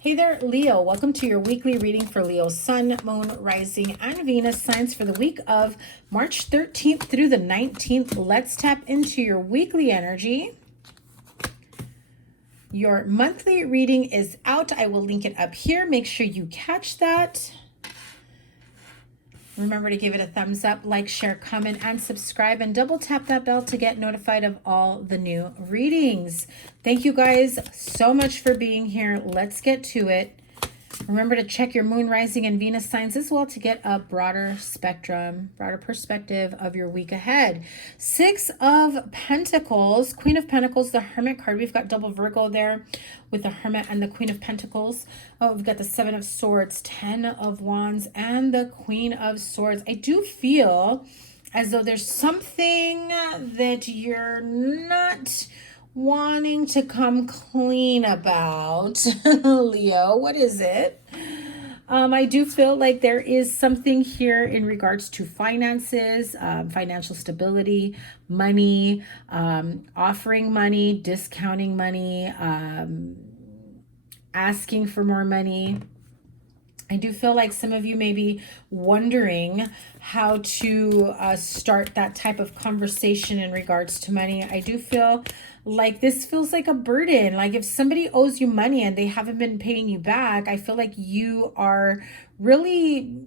Hey there, Leo. Welcome to your weekly reading for Leo Sun, Moon, Rising, and Venus signs for the week of March 13th through the 19th. Let's tap into your weekly energy. Your monthly reading is out. I will link it up here. Make sure you catch that. Remember to give it a thumbs up, like, share, comment, and subscribe, and double tap that bell to get notified of all the new readings. Thank you guys so much for being here. Let's get to it. Remember to check your moon, rising, and Venus signs as well to get a broader spectrum, broader perspective of your week ahead. Six of Pentacles, Queen of Pentacles, the Hermit card. We've got double Virgo there with the Hermit and the Queen of Pentacles. Oh, we've got the Seven of Swords, 10 of Wands, and the Queen of Swords. I do feel as though there's something that you're not wanting to come clean about. Leo, what is it? I do feel like there is something here in regards to finances, financial stability, money, offering money, discounting money, asking for more money. I do feel like some of you may be wondering how to start that type of conversation in regards to money. I do feel like this feels like a burden. Like if somebody owes you money and they haven't been paying you back, I feel like you are really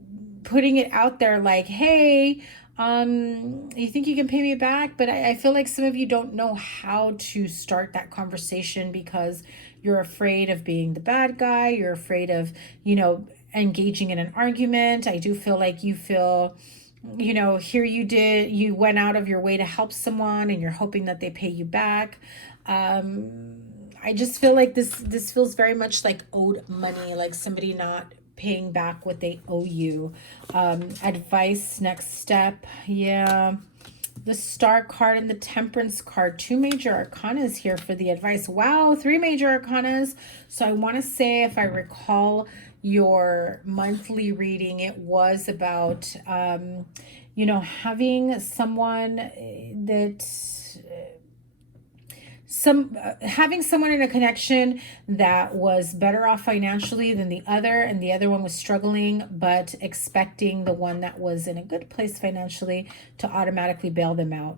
putting it out there like, hey, you think you can pay me back? But I feel like some of you don't know how to start that conversation because you're afraid of being the bad guy. You're afraid of, engaging in an argument. I do feel like you feel, here you went out of your way to help someone and you're hoping that they pay you back. I just feel like this feels very much like owed money, like somebody not paying back what they owe you. Advice, next step. Yeah. The Star card and the Temperance card. Two major arcanas here for the advice. Wow, three major arcanas. So I want to say, if I recall your monthly reading, it was about, having someone that... having someone in a connection that was better off financially than the other, and the other one was struggling, but expecting the one that was in a good place financially to automatically bail them out.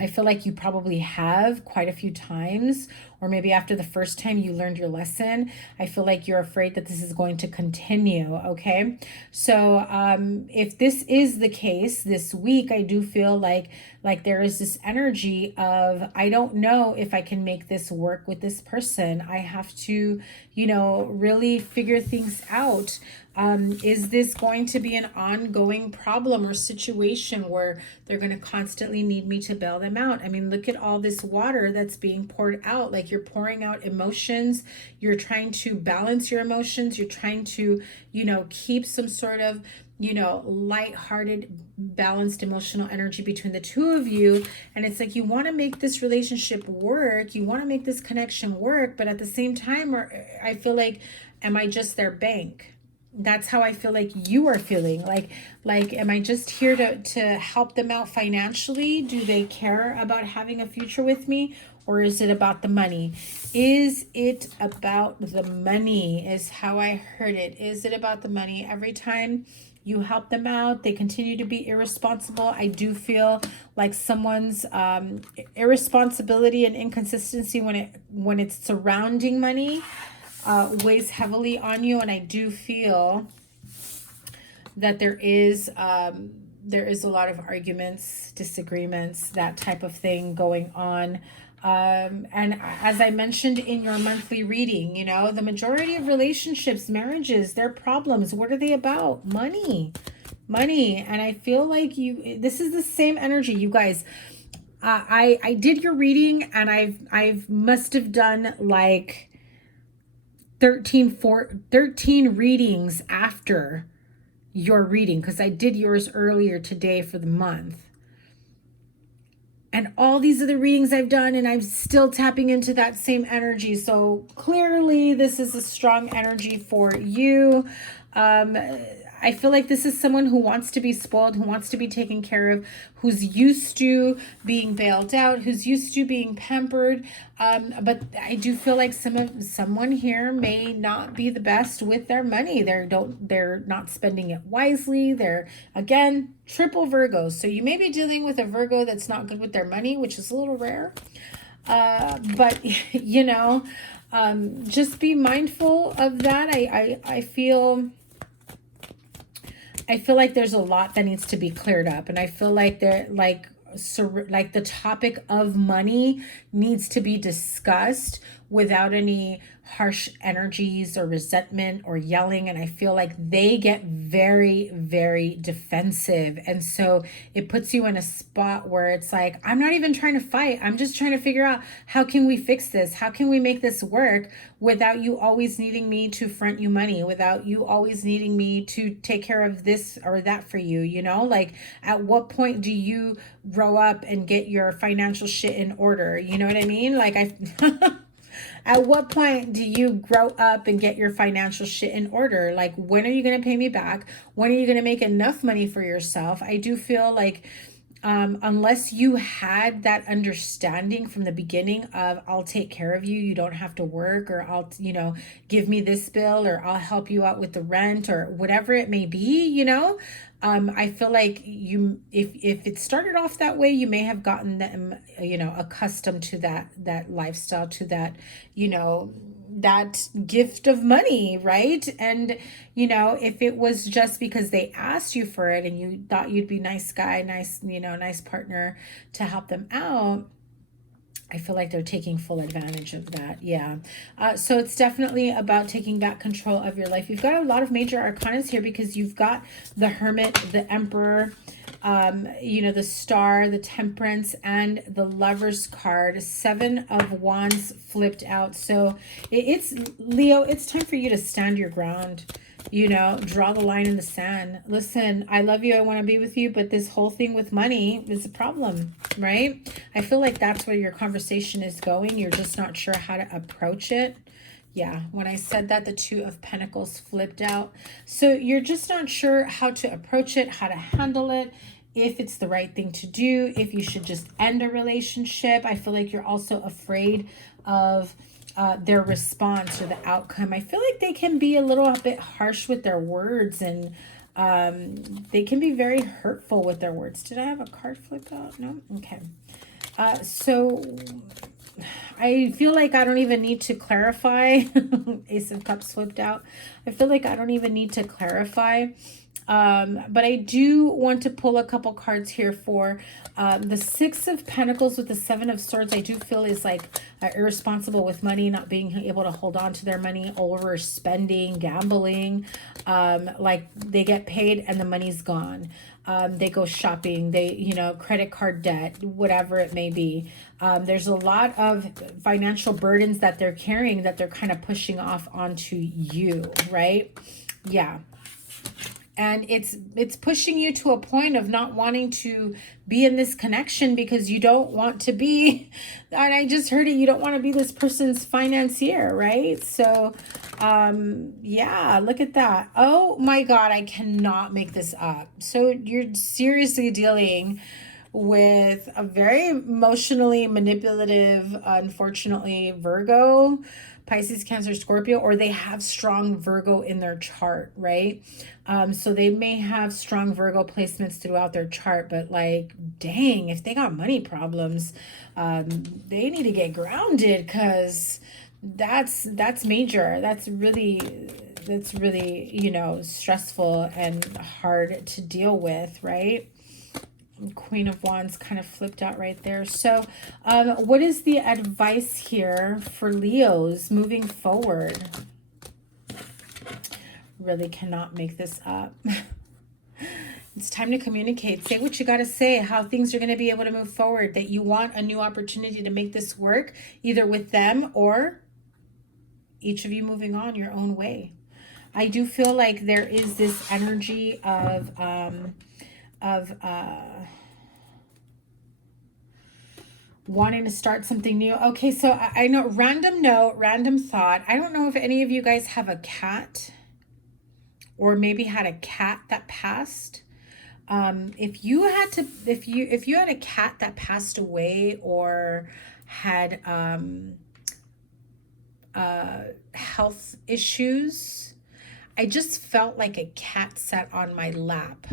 I feel like you probably have quite a few times, or maybe after the first time you learned your lesson. I feel like you're afraid that this is going to continue, okay? So if this is the case this week, I do feel like there is this energy of, I don't know if I can make this work with this person. I have to, really figure things out. Is this going to be an ongoing problem or situation where they're going to constantly need me to bail them out? I mean, look at all this water that's being poured out. Like, you're pouring out emotions. You're trying to balance your emotions. You're trying to, keep some sort of, lighthearted, balanced emotional energy between the two of you. And it's like, you want to make this relationship work. You want to make this connection work. But at the same time, I feel like, am I just their bank? That's how I feel like you are feeling. Like, am I just here to help them out financially? Do they care about having a future with me? Or is it about the money? Is it about the money is how I heard it. Is it about the money? Every time you help them out, they continue to be irresponsible. I do feel like someone's irresponsibility and inconsistency when it's surrounding money weighs heavily on you. And I do feel that there is a lot of arguments, disagreements, that type of thing going on. And as I mentioned in your monthly reading, the majority of relationships, marriages, their problems, what are they about? Money. And I feel like this is the same energy, you guys. I did your reading, and I've must have done like 13 readings after your reading, because I did yours earlier today for the month. And all these other readings I've done, and I'm still tapping into that same energy. So clearly this is a strong energy for you. I feel like this is someone who wants to be spoiled, who wants to be taken care of, who's used to being bailed out, who's used to being pampered. But I do feel like someone here may not be the best with their money. They're not spending it wisely. They're, again, triple Virgos. So you may be dealing with a Virgo that's not good with their money, which is a little rare. But you know, just be mindful of that. I feel like there's a lot that needs to be cleared up, and I feel like the topic of money needs to be discussed without any harsh energies or resentment or yelling. And I feel like they get very, very defensive. And so it puts you in a spot where it's like, I'm not even trying to fight. I'm just trying to figure out, how can we fix this? How can we make this work without you always needing me to front you money, without you always needing me to take care of this or that for you? You know, like, at what point do you grow up and get your financial shit in order? You know what I mean? Like, at what point do you grow up and get your financial shit in order? Like, when are you going to pay me back? When are you going to make enough money for yourself? I do feel like, unless you had that understanding from the beginning of, I'll take care of you, you don't have to work, or I'll, you know, give me this bill, or I'll help you out with the rent, or whatever it may be, you know, I feel like if it started off that way, you may have gotten them, you know, accustomed to that lifestyle, to that, you know, that gift of money, right? And, you know, if it was just because they asked you for it and you thought you'd be nice guy, nice, you know, nice partner to help them out, I feel like they're taking full advantage of that. Yeah. So it's definitely about taking back control of your life. You've got a lot of major arcanas here, because you've got the Hermit, the Emperor, you know, the Star, the Temperance, and the Lover's card. 7 of Wands flipped out. So it's, Leo, it's time for you to stand your ground. You know, draw the line in the sand. Listen, I love you, I want to be with you, but this whole thing with money is a problem, right? I feel like that's where your conversation is going. You're just not sure how to approach it. Yeah, when I said that, the 2 of Pentacles flipped out. So you're just not sure how to approach it, how to handle it, if it's the right thing to do, if you should just end a relationship. I feel like you're also afraid of their response or the outcome. I feel like they can be a little bit harsh with their words, and they can be very hurtful with their words. Did I have a card flip out? No? Okay. So I feel like I don't even need to clarify. Ace of Cups flipped out. I feel like I don't even need to clarify. But I do want to pull a couple cards here for the 6 of Pentacles with the 7 of Swords. I do feel is like irresponsible with money, not being able to hold on to their money, overspending, gambling. Like, they get paid and the money's gone. They go shopping, they, you know, credit card debt, whatever it may be. There's a lot of financial burdens that they're carrying that they're kind of pushing off onto you, right? Yeah. And it's pushing you to a point of not wanting to be in this connection, because you don't want to be, and I just heard it, you don't want to be this person's financier, right? So, yeah, look at that. Oh my God, I cannot make this up. So you're seriously dealing with a very emotionally manipulative, unfortunately, Virgo, Pisces, Cancer, Scorpio, or they have strong Virgo in their chart, right? So they may have strong Virgo placements throughout their chart, but like, dang, if they got money problems, they need to get grounded, because that's major. That's really, you know, stressful and hard to deal with, right? Queen of Wands kind of flipped out right there. So what is the advice here for Leos moving forward? Really cannot make this up. It's time to communicate. Say what you got to say, how things are going to be able to move forward, that you want a new opportunity to make this work, either with them or each of you moving on your own way. I do feel like there is this energy of wanting to start something new. Okay, so I know, random note, random thought. I don't know if any of you guys have a cat or maybe had a cat that passed. If you had a cat that passed away, or had health issues, I just felt like a cat sat on my lap.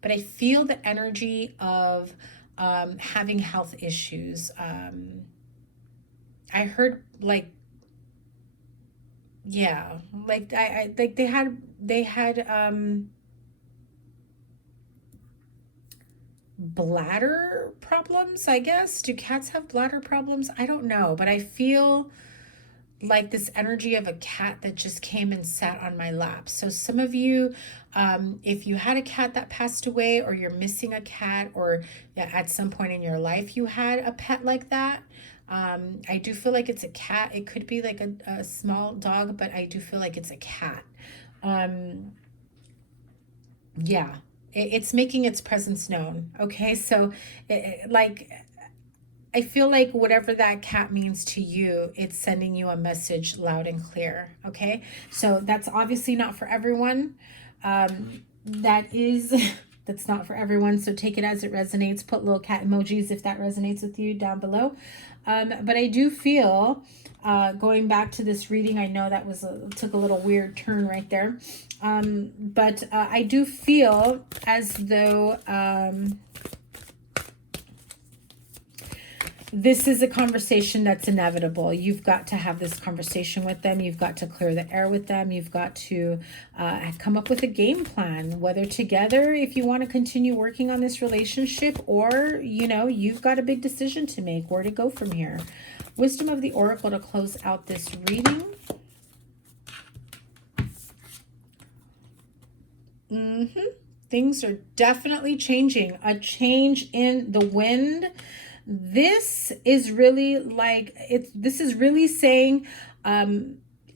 But I feel the energy of having health issues. I heard like, yeah, like I like they had bladder problems, I guess. Do cats have bladder problems? I don't know, but I feel like this energy of a cat that just came and sat on my lap. So some of you, if you had a cat that passed away, or you're missing a cat, or at some point in your life you had a pet like that, I do feel like it's a cat. It could be like a small dog, but I do feel like it's a cat. Yeah, it's making its presence known. Okay, so like, I feel like whatever that cat means to you, it's sending you a message loud and clear. Okay, so that's obviously not for everyone. That's not for everyone. So take it as it resonates. Put little cat emojis if that resonates with you down below. But I do feel, going back to this reading, I know that took a little weird turn right there. But I do feel as though this is a conversation that's inevitable. You've got to have this conversation with them. You've got to clear the air with them. You've got to come up with a game plan, whether together, if you want to continue working on this relationship, or, you know, you've got a big decision to make, where to go from here. Wisdom of the Oracle to close out this reading. Things are definitely changing. A change in the wind. This is really like, this is really saying,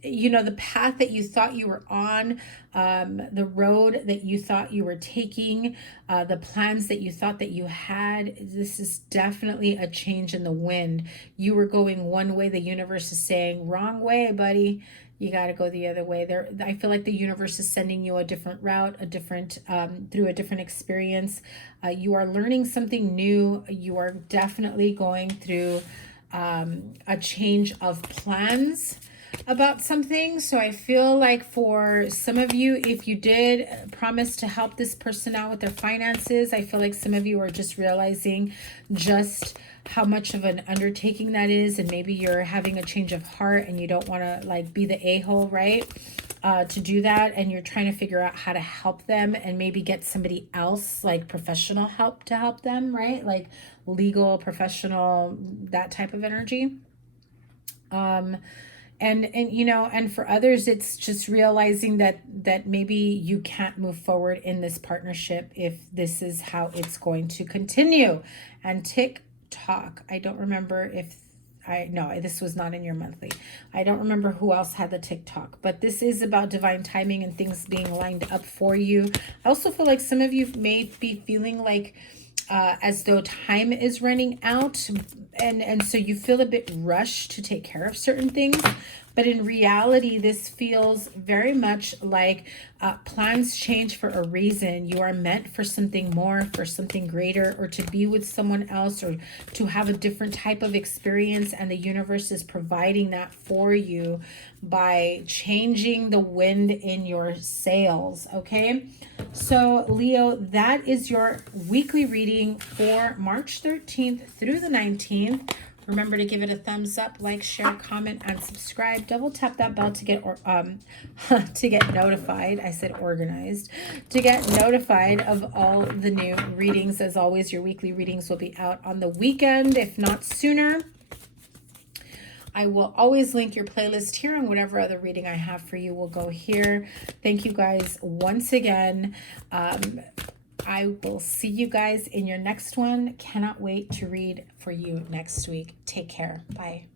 you know, the path that you thought you were on, the road that you thought you were taking, the plans that you thought that you had, this is definitely a change in the wind. You were going one way, the universe is saying, wrong way, buddy. You got to go the other way. I feel like the universe is sending you a different route, through a different experience. You are learning something new. You are definitely going through a change of plans about something. So I feel like for some of you, if you did promise to help this person out with their finances, I feel like some of you are just realizing just how much of an undertaking that is, and maybe you're having a change of heart and you don't want to like be the a-hole, right, to do that, and you're trying to figure out how to help them and maybe get somebody else, like professional help to help them, right, like legal, professional, that type of energy. And you know, and for others, it's just realizing that maybe you can't move forward in this partnership if this is how it's going to continue. And TikTok, I don't remember if no, this was not in your monthly. I don't remember who else had the TikTok, but this is about divine timing and things being lined up for you. I also feel like some of you may be feeling like as though time is running out, and so you feel a bit rushed to take care of certain things. But in reality, this feels very much like plans change for a reason. You are meant for something more, for something greater, or to be with someone else, or to have a different type of experience. And the universe is providing that for you by changing the wind in your sails. Okay, so Leo, that is your weekly reading for March 13th through the 19th. Remember to give it a thumbs up, like, share, comment, and subscribe. Double tap that bell to get to get notified. I said organized. To get notified of all the new readings. As always, your weekly readings will be out on the weekend, if not sooner. I will always link your playlist here, and whatever other reading I have for you will go here. Thank you guys once again. I will see you guys in your next one. Cannot wait to read for you next week. Take care. Bye.